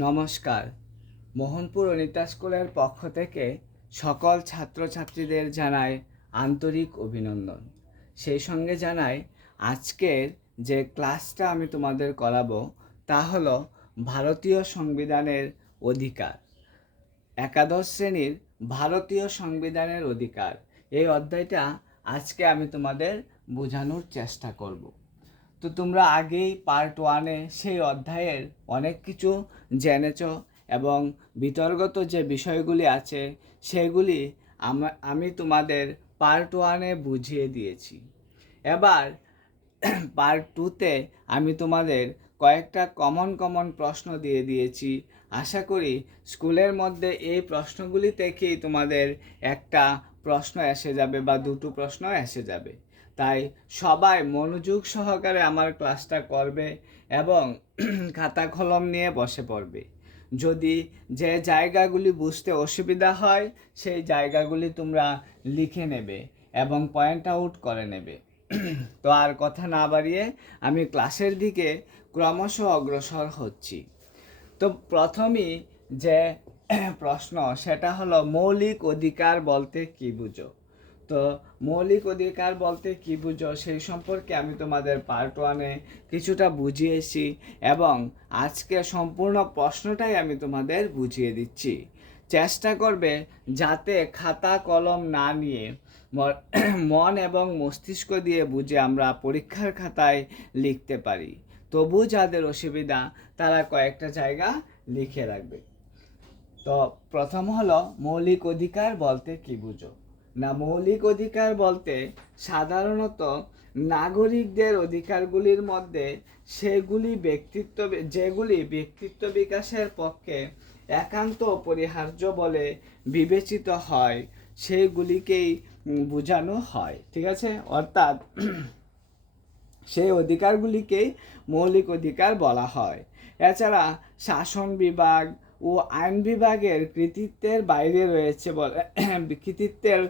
নমস্কার। মোহনপুর অনিতা স্কুলের পক্ষ থেকে সকল ছাত্রছাত্রীদের জানাই আন্তরিক অভিনন্দন। সেই সঙ্গে জানাই, আজকের যে ক্লাসটা আমি তোমাদের করাবো তা হলো ভারতীয় সংবিধানের অধিকার। একাদশ শ্রেণির ভারতীয় সংবিধানের অধিকার। এই অধ্যায়টা আজকে আমি তোমাদের বোঝানোর চেষ্টা করব। তো তোমরা আগেই পার্ট ওয়ানে সেই অধ্যায়ের অনেক কিছু জেনেছ এবং বিতর্গত যে বিষয়গুলি আছে, সেগুলি আমি তোমাদের পার্ট ওয়ানে বুঝিয়ে দিয়েছি। এবার পার্ট টুতে আমি তোমাদের কয়েকটা কমন কমন প্রশ্ন দিয়ে দিয়েছি। আশা করি স্কুলের মধ্যে এই প্রশ্নগুলি থেকেই তোমাদের একটা প্রশ্ন এসে যাবে বা দুটো প্রশ্ন এসে যাবে। তাই সবাই মনোযোগ সহকারে আমার ক্লাসটা করবে এবং খাতা কলম নিয়ে বসে পড়বে। যদি যে জায়গাগুলি বুঝতে অসুবিধা হয়, সেই জায়গাগুলি তোমরা লিখে নেবে এবং পয়েন্ট আউট করে নেবে। তো আর কথা না বাড়িয়ে আমি ক্লাসের দিকে ক্রমশ অগ্রসর হচ্ছি। তো প্রথমেই যে প্রশ্ন, সেটা হলো মৌলিক অধিকার বলতে কি বুঝো? তো মৌলিক অধিকার বলতে কি বুঝো? সেই সম্পর্কে আমি তোমাদের পার্ট ওয়ানে কিছুটা বুঝিয়েছি এবং আজকে সম্পূর্ণ প্রশ্নটাই আমি তোমাদের বুঝিয়ে দিচ্ছি। চেষ্টা করবে যাতে খাতা, কলম না নিয়ে মন এবং মস্তিষ্ক দিয়ে বুঝে আমরা পরীক্ষার খাতায় লিখতে পারি। তবু যাদের অসুবিধা, তারা কয়েকটা জায়গা লিখে রাখবে। তো প্রথম হলো মৌলিক অধিকার বলতে কি বুঝো? না মৌলিক অধিকার বলতে সাধারণত নাগরিকদের অধিকারগুলির মধ্যে সেগুলি ব্যক্তিত্ব, যেগুলি ব্যক্তিত্ব বিকাশের পক্ষে একান্ত অপরিহার্য বলে বিবেচিত হয়, সেগুলিকেই বোঝানো হয়, ঠিক আছে? অর্থাৎ সেই অধিকারগুলিকেই মৌলিক অধিকার বলা হয়। এছাড়া শাসন বিভাগ ও আইন বিভাগের কৃতিত্বের বাইরে রয়েছে বলে, কৃতিত্বের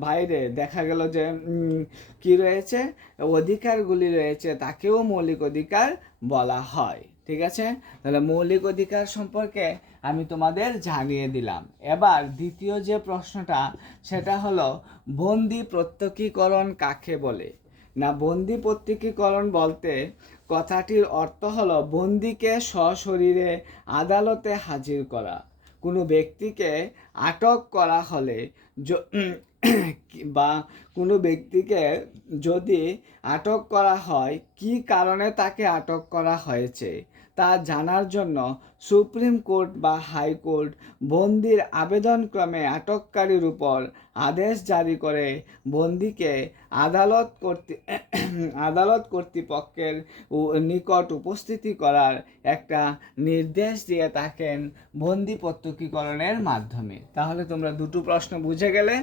বাইরে দেখা গেল যে কি রয়েছে? অধিকারগুলি রয়েছে, তাকেও মৌলিক অধিকার বলা হয়। ঠিক আছে? তাহলে মৌলিক অধিকার সম্পর্কে আমি তোমাদের জানিয়ে দিলাম। এবার দ্বিতীয় যে প্রশ্নটা, সেটা হলো বন্দি প্রত্যক্ষীকরণ কাকে বলে? না বন্দি প্রত্যক্ষীকরণ বলতে কথাটির অর্থ হলো বন্দিকে সশরীরে আদালতে হাজির করা। কোনো ব্যক্তিকে আটক করা হলে বা কোনো ব্যক্তিকে যদি আটক করা হয়, কী কারণে তাকে আটক করা হয়েছে তা জানার জন্য সুপ্রিম কোর্ট বা হাইকোর্ট বন্দির আবেদনক্রমে আটককারীর উপর আদেশ জারি করে বন্দিকে আদালত কর্তৃ, আদালত কর্তৃপক্ষের নিকট উপস্থিতি করার একটা নির্দেশ দিয়ে থাকেন বন্দি প্রত্যক্ষীকরণের মাধ্যমে। তাহলে তোমরা দুটো প্রশ্ন বুঝে গেলে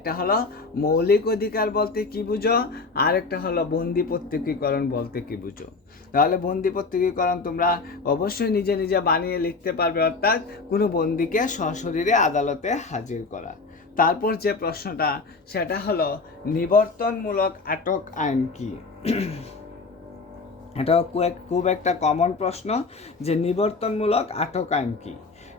একটা হলো মৌলিক অধিকার বলতে কি বুঝো? আর একটা হলো বন্দি প্রত্যক্ষীকরণ বলতে কি বুঝো? তাহলে বন্দি প্রত্যক্ষীকরণ তোমরা অবশ্যই নিজে নিজে বানিয়ে লিখতে পারবে, অর্থাৎ কোনো বন্দিকে সশরীরে, আদালতে হাজির করা। তারপর যে প্রশ্নটা, সেটা হলো নিবর্তনমূলক আটক আইন কি? এটা খুব একটা কমন প্রশ্ন যে নিবর্তনমূলক আটক আইন কি?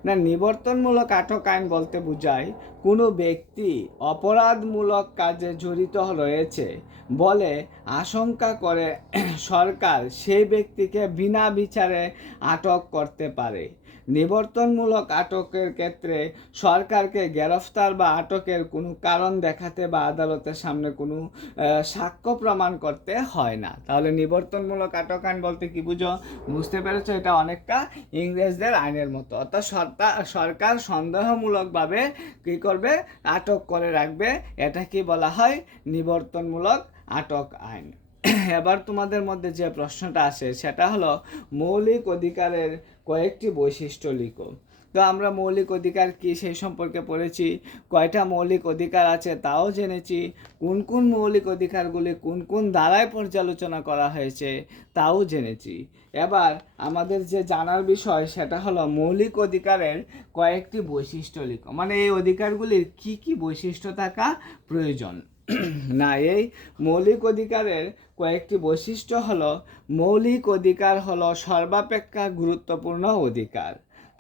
না, নিবর্তনমূলক আটক আইন বলতে বোঝায় কোনো ব্যক্তি অপরাধমূলক কাজে জড়িত রয়েছে বলে আশঙ্কা করে সরকার সেই ব্যক্তিকে বিনা বিচারে আটক করতে পারে। নিবর্তনমূলক আটকের ক্ষেত্রে সরকারকে গ্রেফতার বা আটকের কোনো কারণ দেখাতে বা আদালতের সামনে কোনো সাক্ষ্য প্রমাণ করতে হয় না। তাহলে নিবর্তনমূলক আটক আইন বলতে কি বুঝো? বুঝতে পেরেছ? এটা অনেকটা ইংরেজদের আইনের মতো। অর্থাৎ সরকার সন্দেহমূলকভাবে কী করবে, আটক করে রাখবে। এটা কি বলা হয় নিবর্তনমূলক আটক আইন। এবার তোমাদের মধ্যে যে প্রশ্নটা আসে, সেটা হলো মৌলিক অধিকারের কয়েকটি বৈশিষ্ট্য লিখো। তো আমরা মৌলিক অধিকার কি সেই সম্পর্কে পড়েছি? কয়টা মৌলিক অধিকার আছে তাও জেনেছি। কোন কোন মৌলিক অধিকারগুলি কোন কোন দ্বারায় পর্যালোচনা করা হয়েছে তাও জেনেছি। এবার আমাদের যে জানার বিষয় সেটা হলো মৌলিক অধিকারের কয়েকটি বৈশিষ্ট্য লিখো। মানে এই অধিকারগুলির কি কি বৈশিষ্ট্য থাকা প্রয়োজন? না, এই মৌলিক অধিকারের কয়েকটি বৈশিষ্ট্য হলো মৌলিক অধিকার হলো সর্বাপেক্ষা গুরুত্বপূর্ণ অধিকার।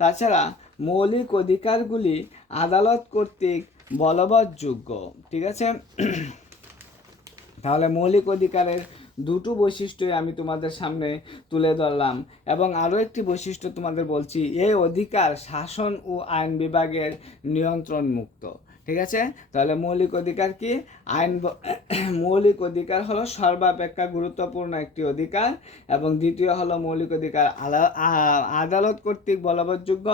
তাছাড়া মৌলিক অধিকারগুলি আদালত কর্তৃক বলবৎযোগ্য, ঠিক আছে? তাহলে মৌলিক অধিকারের দুটো বৈশিষ্ট্যই আমি তোমাদের সামনে তুলে ধরলাম এবং আরও একটি বৈশিষ্ট্য তোমাদের বলছি এই অধিকার শাসন ও আইন বিভাগের নিয়ন্ত্রণ মুক্ত ঠিক আছে? তাহলে মৌলিক অধিকার কি? আইন মৌলিক অধিকার হলো সর্বাপেক্ষা গুরুত্বপূর্ণ একটি অধিকার এবং দ্বিতীয় হলো মৌলিক অধিকার আদালত কর্তৃক বলবৎযোগ্য।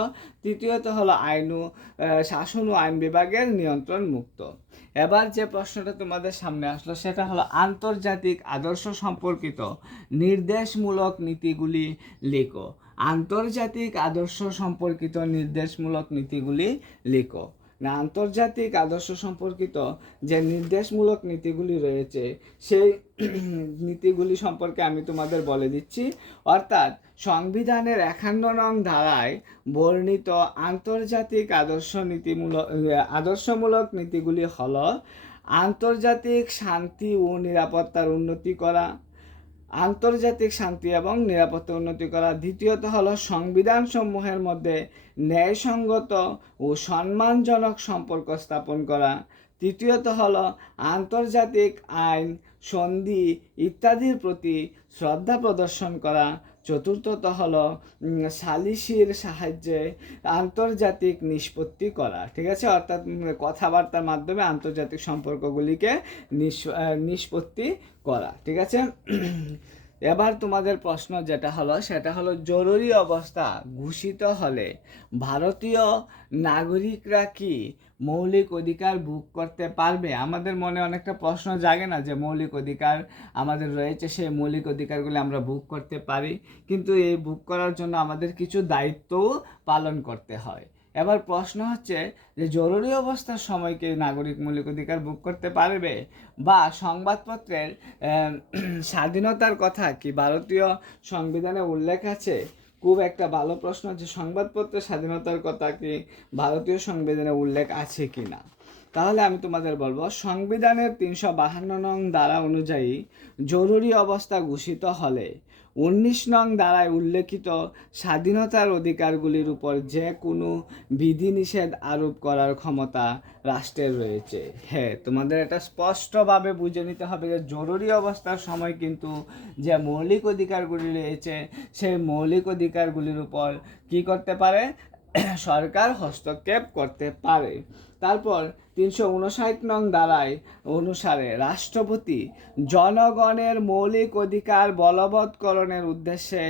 তৃতীয়ত হলো আইন শাসন ও আইন বিভাগের নিয়ন্ত্রণ মুক্ত এবার যে প্রশ্নটা তোমাদের সামনে আসলো সেটা হলো আন্তর্জাতিক আদর্শ সম্পর্কিত নির্দেশমূলক নীতিগুলি লেখো। আন্তর্জাতিক আদর্শ সম্পর্কিত নির্দেশমূলক নীতিগুলি লেখো। না আন্তর্জাতিক আদর্শ সম্পর্কিত যে নির্দেশমূলক নীতিগুলি রয়েছে, সেই নীতিগুলি সম্পর্কে আমি তোমাদের বলে দিচ্ছি। অর্থাৎ সংবিধানের একান্ন নং ধারায় বর্ণিত আন্তর্জাতিক আদর্শ নীতিমূলক, আদর্শমূলক নীতিগুলি হল আন্তর্জাতিক শান্তি ও নিরাপত্তার উন্নতি করা আন্তর্জাতিক শান্তি এবং নিরাপত্তা উন্নতি করা দ্বিতীয়ত হলো সংবিধান সমূহের মধ্যে ন্যায়সঙ্গত ও সম্মানজনক সম্পর্ক স্থাপন করা। তৃতীয়ত হলো আন্তর্জাতিক আইন, সন্ধি ইত্যাদির প্রতি শ্রদ্ধা প্রদর্শন করা। চতুর্থত হল সালিসির সাহায্যে আন্তর্জাতিক নিষ্পত্তি করা, ঠিক আছে? অর্থাৎ কথাবার্তার মাধ্যমে আন্তর্জাতিক সম্পর্কগুলিকে নিষ্পত্তি করা, ঠিক আছে? এবার তোমাদের প্রশ্ন যেটা হলো, সেটা হলো জরুরি অবস্থা ঘোষিত হলে ভারতীয় নাগরিকরা কি মৌলিক অধিকার ভোগ করতে পারবে? আমাদের মনে অনেকটা প্রশ্ন জাগে না যে মৌলিক অধিকার আমাদের রয়েছে, সেই মৌলিক অধিকারগুলি আমরা ভোগ করতে পারি। কিন্তু এই ভোগ করার জন্য আমাদের কিছু দায়িত্বও পালন করতে হয়। এবার প্রশ্ন হচ্ছে যে জরুরি অবস্থার সময়কে নাগরিক মৌলিক অধিকার ভোগ করতে পারবে? বা সংবাদপত্রের স্বাধীনতার কথা কি ভারতীয় সংবিধানে উল্লেখ আছে? খুব একটা ভালো প্রশ্ন যে সংবাদপত্রের স্বাধীনতার কথা কি ভারতীয় সংবিধানে উল্লেখ আছে কি না তাহলে আমি তোমাদের বলব, সংবিধানের তিনশো বাহান্ন নং ধারা অনুযায়ী জরুরি অবস্থা ঘোষিত হলে উনিশ নং দ্বারায় উল্লেখিত স্বাধীনতার অধিকারগুলির উপর যে কোনো বিধিনিষেধ আরোপ করার ক্ষমতা রাষ্ট্রের রয়েছে। হ্যাঁ তোমাদের এটা স্পষ্টভাবে বুঝে নিতে হবে যে জরুরি অবস্থার সময় কিন্তু যে মৌলিক অধিকারগুলি রয়েছে, সেই মৌলিক অধিকারগুলির উপর কি করতে পারে? সরকার হস্তক্ষেপ করতে পারে। তারপর তিনশো উনষাট নং দ্বারায় অনুসারে রাষ্ট্রপতি জনগণের মৌলিক অধিকার বলবৎকরণের উদ্দেশ্যে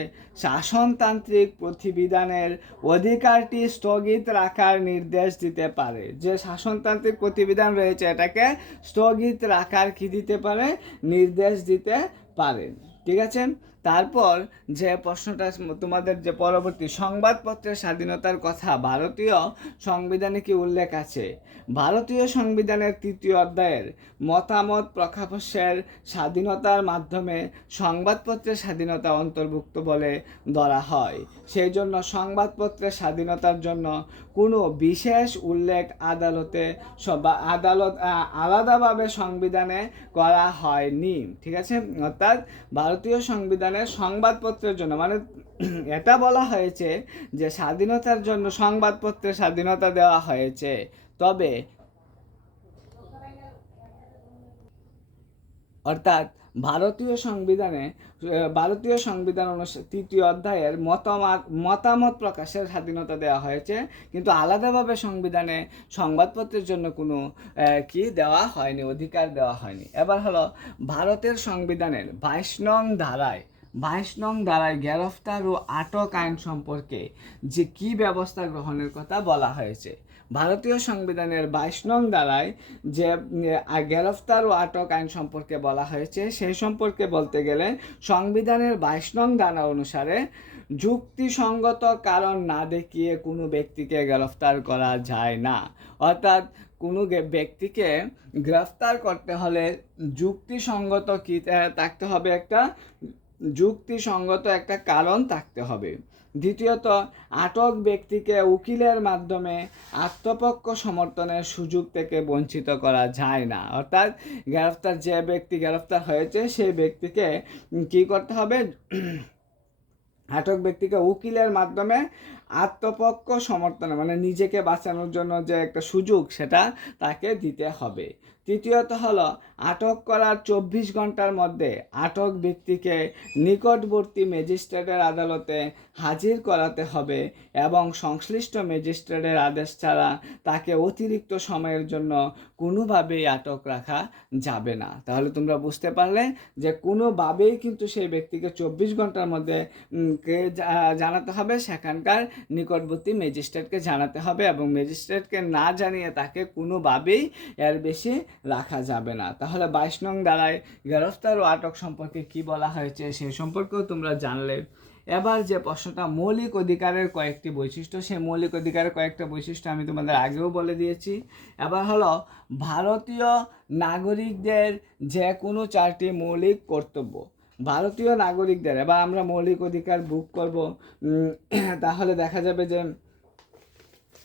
শাসনতান্ত্রিক প্রতিবিধানের অধিকারটি স্থগিত রাখার নির্দেশ দিতে পারে। যে শাসনতান্ত্রিক প্রতিবিধান রয়েছে, এটাকে স্থগিত রাখার কি দিতে পারে? নির্দেশ দিতে পারেন ঠিক আছে? তারপর যে প্রশ্নটা তোমাদের যে পরবর্তী সংবাদপত্রের স্বাধীনতার কথা, ভারতীয় সংবিধানে কি উল্লেখ আছে? ভারতীয় সংবিধানের তৃতীয় অধ্যায়ের মতামত প্রকাশের স্বাধীনতার মাধ্যমে সংবাদপত্রের স্বাধীনতা অন্তর্ভুক্ত বলে ধরা হয়। সেই জন্য সংবাদপত্রের স্বাধীনতার জন্য কোনো বিশেষ উল্লেখ আদালতে সবা আদালত আলাদাভাবে সংবিধানে করা হয়নি। ঠিক আছে? অর্থাৎ ভারতীয় সংবিধানে সংবাদপত্রের জন্য মানে এটা বলা হয়েছে যে স্বাধীনতার জন্য সংবাদপত্রের স্বাধীনতা দেওয়া হয়েছে। তবে অর্থাৎ ভারতীয় সংবিধানে ভারতীয় সংবিধান অনুসারে তৃতীয় অধ্যায়ের মতামত মতামত প্রকাশের স্বাধীনতা দেওয়া হয়েছে, কিন্তু আলাদাভাবে সংবিধানে সংবাদপত্রের জন্য কোনো কি দেওয়া হয়নি, অধিকার দেওয়া হয়নি। এবার হলো ভারতের সংবিধানের বাইশ নং ধারায় বাইশ নং দ্বারায় গ্রেফতার ও আটক আইন সম্পর্কে যে কি ব্যবস্থা গ্রহণের কথা বলা হয়েছে। ভারতীয় সংবিধানের বাইশ নং দ্বারায় যে গ্রেফতার ও আটক আইন সম্পর্কে বলা হয়েছে সেই সম্পর্কে বলতে গেলে সংবিধানের বাইশ নং ধারা অনুসারে যুক্তিসঙ্গত কারণ না দেখিয়ে কোনো ব্যক্তিকে গ্রেফতার করা যায় না। অর্থাৎ কোনো ব্যক্তিকে গ্রেফতার করতে হলে যুক্তিসঙ্গত কি থাকতে হবে একটা যুক্তিসঙ্গত একটা কারণ থাকতে হবে। দ্বিতীয়ত, আটক ব্যক্তিকে উকিলের মাধ্যমে আত্মপক্ষ সমর্থনের সুযোগ থেকে বঞ্চিত করা যায় না। অর্থাৎ গ্রেফতার যে ব্যক্তি গ্রেফতার হয়েছে সেই ব্যক্তিকে কি করতে হবে? আটক ব্যক্তিকে উকিলের মাধ্যমে আত্মপক্ষ সমর্থনে মানে নিজেকে বাঁচানোর জন্য যে একটা সুযোগ, সেটা তাকে দিতে হবে। তৃতীয়ত হলো, আটক করার চব্বিশ ঘণ্টার মধ্যে আটক ব্যক্তিকে নিকটবর্তী ম্যাজিস্ট্রেটের আদালতে হাজির করাতে হবে এবং সংশ্লিষ্ট ম্যাজিস্ট্রেটের আদেশ ছাড়া তাকে অতিরিক্ত সময়ের জন্য কোনোভাবেই আটক রাখা যাবে না। তাহলে তোমরা বুঝতে পারলে যে কোনোভাবেই কিন্তু সেই ব্যক্তিকে চব্বিশ ঘণ্টার মধ্যে জানাতে হবে, সেখানকার নিকটবর্তী ম্যাজিস্ট্রেটকে জানাতে হবে এবং ম্যাজিস্ট্রেটকে না জানিয়ে তাকে কোনোভাবেই এর বেশি রাখা যাবে না। তাহলে বাইশ নং দ্বারায় গ্রেফতার ও আটক সম্পর্কে কি বলা হয়েছে সে সম্পর্কেও তোমরা জানলে। এবার যে প্রশ্নটা, মৌলিক অধিকারের কয়েকটি বৈশিষ্ট্য, সেই মৌলিক অধিকারের কয়েকটা বৈশিষ্ট্য আমি তোমাদের আগেও বলে দিয়েছি। এবার হলো, ভারতীয় নাগরিকদের যে কোনো চারটি মৌলিক কর্তব্য ভারতীয় নাগরিকদের, এবার আমরা মৌলিক অধিকার বুক করব তাহলে দেখা যাবে যে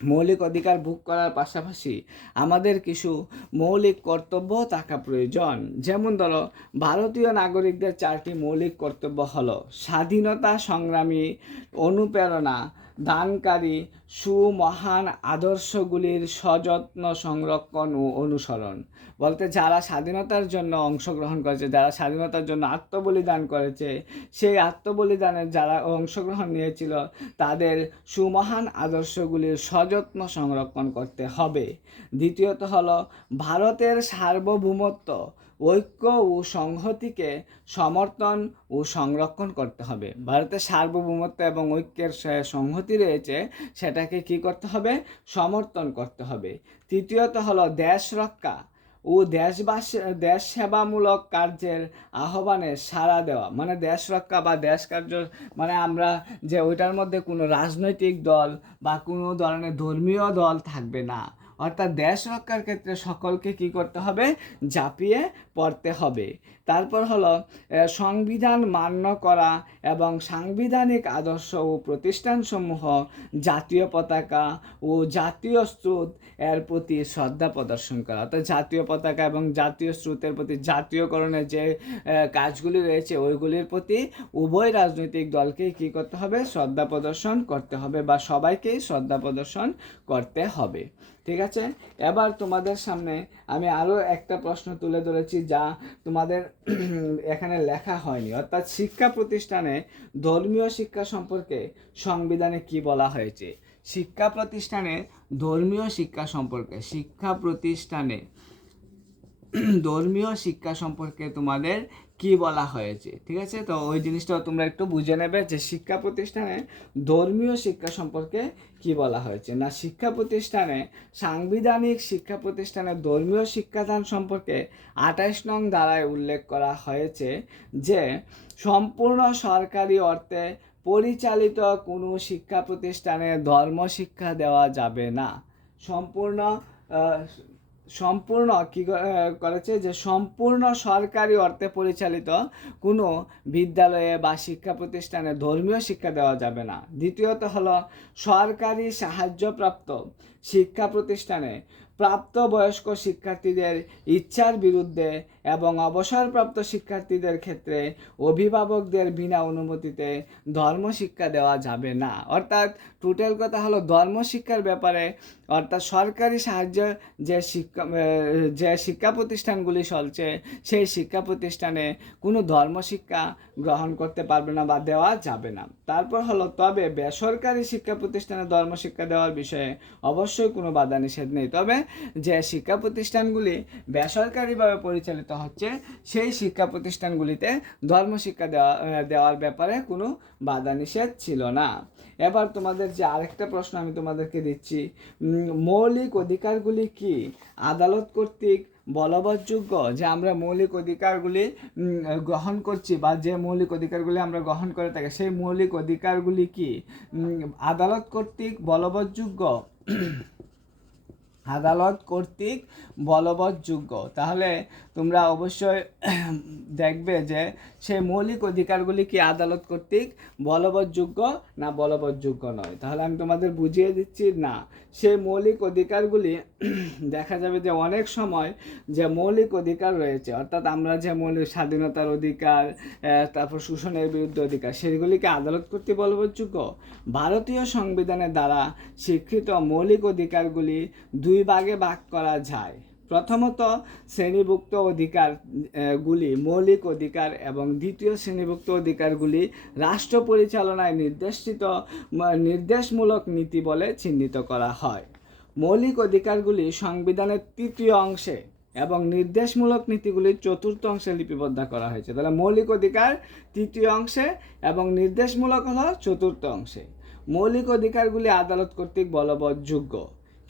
মৌলিক অধিকার ভোগ করার পাশাপাশি আমাদের কিছু মৌলিক কর্তব্য থাকা প্রয়োজন। যেমন ধরো, ভারতীয় নাগরিকদের চারটি মৌলিক কর্তব্য হলো স্বাধীনতা সংগ্রামী অনুপ্রেরণা দানকারী, সুমহান আদর্শগুলির সযত্ন, সংরক্ষণ ও অনুসরণ। বলতে যারা স্বাধীনতার জন্য অংশগ্রহণ করেছে, যারা স্বাধীনতার জন্য আত্মবলিদান করেছে, সেই আত্মবলিদানের যারা অংশগ্রহণ নিয়েছিল, তাদের সুমহান আদর্শগুলির সযত্ন সংরক্ষণ করতে হবে। দ্বিতীয়ত হলো, ভারতের সার্বভৌমত্ব, ঐক্য ও সংহতিকে সমর্থন ও সংরক্ষণ করতে হবে। ভারতের সার্বভৌমত্ব এবং ঐক্যের সে- সংহতি রয়েছে, সেটাকে কি করতে হবে? সমর্থন করতে হবে। তৃতীয়ত হলো দেশ রক্ষা ও দেশবাসী, দেশ সেবামূলক কার্যের আহ্বানে সাড়া দেওয়া। মানে দেশ রক্ষা বা দেশ কার্য মানে আমরা যে ওইটার মধ্যে কোনো রাজনৈতিক দল বা কোনো ধরনের ধর্মীয় দল থাকবে না। অর্থাৎ দেশ রক্ষার ক্ষেত্রে সকলকে কি করতে হবে? ঝাঁপিয়ে পড়তে হবে। তারপর হলো সংবিধান মান্য করা এবং সাংবিধানিক আদর্শ ও প্রতিষ্ঠানসমূহ জাতীয় পতাকা ও জাতীয় স্রোত এর প্রতি শ্রদ্ধা প্রদর্শন করা। অর্থাৎ জাতীয় পতাকা এবং জাতীয় স্রোতের প্রতি জাতীয়করণের যে কাজগুলি রয়েছে, ওইগুলির প্রতি উভয় রাজনৈতিক দলকেই কী করতে হবে? শ্রদ্ধা প্রদর্শন করতে হবে বা সবাইকেই শ্রদ্ধা প্রদর্শন করতে হবে। ঠিক আছে? এবার তোমাদের সামনে আমি আরও একটা প্রশ্ন তুলে ধরেছি যা তোমাদের এখানে লেখা হয়নি। অর্থাৎ শিক্ষা প্রতিষ্ঠানে ধর্মীয় শিক্ষা সম্পর্কে সংবিধানে কি বলা হয়েছে? শিক্ষা প্রতিষ্ঠানে ধর্মীয় শিক্ষা সম্পর্কে, শিক্ষা প্রতিষ্ঠানে ধর্মীয় শিক্ষা সম্পর্কে তোমাদের কি বলা হয়েছে, ঠিক আছে? তো ওই জিনিসটাও তোমরা একটু বুঝে নেবে যে শিক্ষা প্রতিষ্ঠানে ধর্মীয় শিক্ষা সম্পর্কে কি বলা হয়েছে। না, শিক্ষা প্রতিষ্ঠানে সাংবিধানিক শিক্ষা প্রতিষ্ঠানে ধর্মীয় শিক্ষাদান সম্পর্কে আঠাশ নং ধারায় উল্লেখ করা হয়েছে যে সম্পূর্ণ সরকারি অর্থে পরিচালিত কোনো শিক্ষা প্রতিষ্ঠানে ধর্ম শিক্ষা দেওয়া যাবে না। সম্পূর্ণ সম্পূর্ণ কি করেছে যে সম্পূর্ণ সরকারি অর্থে পরিচালিত কোনো বিদ্যালয়ে বা শিক্ষা প্রতিষ্ঠানে ধর্মীয় শিক্ষা দেওয়া যাবে না। দ্বিতীয়ত হলো সরকারি সাহায্যপ্রাপ্ত শিক্ষা প্রতিষ্ঠানে প্রাপ্তবয়স্ক শিক্ষার্থীদের ইচ্ছার বিরুদ্ধে এবং অবসরপ্রাপ্ত শিক্ষার্থীদের ক্ষেত্রে অভিভাবকদের বিনা অনুমতিতে ধর্ম শিক্ষা দেওয়া যাবে না। অর্থাৎ টোটাল কথা হলো ধর্ম শিক্ষার ব্যাপারে অর্থাৎ সরকারি সাহায্য যে শিক্ষা যে শিক্ষা প্রতিষ্ঠানগুলি চলছে, সেই শিক্ষা প্রতিষ্ঠানে কোনো ধর্ম শিক্ষা গ্রহণ করতে পারবে না বা দেওয়া যাবে না। তারপর হলো, তবে বেসরকারি শিক্ষা প্রতিষ্ঠানে ধর্ম শিক্ষা দেওয়ার বিষয়ে অবশ্যই কোনো বাধা নিষেধ নেই। তবে যে শিক্ষা প্রতিষ্ঠানগুলি বেসরকারিভাবে পরিচালিত হচ্ছে, সেই শিক্ষা প্রতিষ্ঠানগুলিতে ধর্ম শিক্ষা দেওয়া দেওয়ার ব্যাপারে কোনো বাধা নিষেধ ছিল না। এবার তোমাদের যে আরেকটা প্রশ্ন আমি তোমাদেরকে দিচ্ছি মৌলিক অধিকারগুলি কি? আদালত কর্তৃক বলবৎযোগ্য যে আমরা মৌলিক অধিকারগুলি গ্রহণ করছি বা যে মৌলিক অধিকারগুলি আমরা গ্রহণ করে থাকি, সেই মৌলিক অধিকারগুলি কি? আদালত কর্তৃক বলবৎযোগ্য আদালত কর্তৃক বলবৎযোগ্য। তাহলে তোমরা অবশ্যই দেখবে যে সেই মৌলিক অধিকারগুলি কি আদালত কর্তৃক বলবৎযোগ্য না বলবৎযোগ্য নয়। তাহলে আমি তোমাদের বুঝিয়ে দিচ্ছি না সেই মৌলিক অধিকারগুলি দেখা যাবে যে অনেক সময় যে মৌলিক অধিকার রয়েছে, অর্থাৎ আমরা যে মৌলিক স্বাধীনতার অধিকার তারপর শোষণের বিরুদ্ধে অধিকার, সেগুলিকে আদালত কর্তৃক বলবৎযোগ্য। ভারতীয় সংবিধানের দ্বারা স্বীকৃত মৌলিক অধিকারগুলি দুই ভাগে ভাগ করা যায়। প্রথমত শ্রেণীভুক্ত অধিকার আহ, গুলি মৌলিক অধিকার এবং দ্বিতীয় শ্রেণীভুক্ত অধিকারগুলি রাষ্ট্র পরিচালনায় নির্দেশিত নির্দেশমূলক নীতি বলে চিহ্নিত করা হয়। মৌলিক অধিকারগুলি সংবিধানের তৃতীয় অংশে এবং নির্দেশমূলক নীতিগুলির চতুর্থ অংশে লিপিবদ্ধ করা হয়েছে। তাহলে মৌলিক অধিকার তৃতীয় অংশে এবং নির্দেশমূলক হলো চতুর্থ অংশে। মৌলিক অধিকারগুলি আদালত কর্তৃক বলবৎযোগ্য।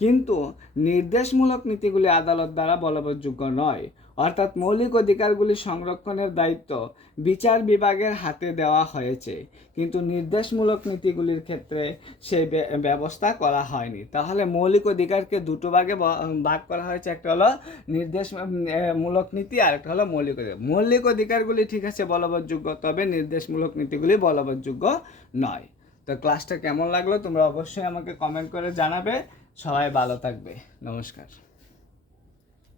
কিন্তু নির্দেশমূলক নীতিগুলি আদালত দ্বারা বলবৎযোগ্য নয়। অর্থাৎ মৌলিক অধিকারগুলি সংরক্ষণের দায়িত্ব বিচার বিভাগের হাতে দেওয়া হয়েছে। কিন্তু নির্দেশমূলক নীতিগুলির ক্ষেত্রে বে- ব্যবস্থা করা হয়নি। তাহলে মৌলিক অধিকারকে দুটো ভাগে ভাগ করা হয়েছে। একটা হলো নির্দেশ মূলক নীতি আর একটা হলো মৌলিক অধিকার। মৌলিক অধিকারগুলি ঠিক আছে বলবৎযোগ্য, তবে নির্দেশমূলক নীতিগুলি বলবৎযোগ্য নয়। তো ক্লাসটা কেমন লাগল তোমরা অবশ্যই আমাকে কমেন্ট করে জানাবে। সবাই ভালো থাকবে। নমস্কার।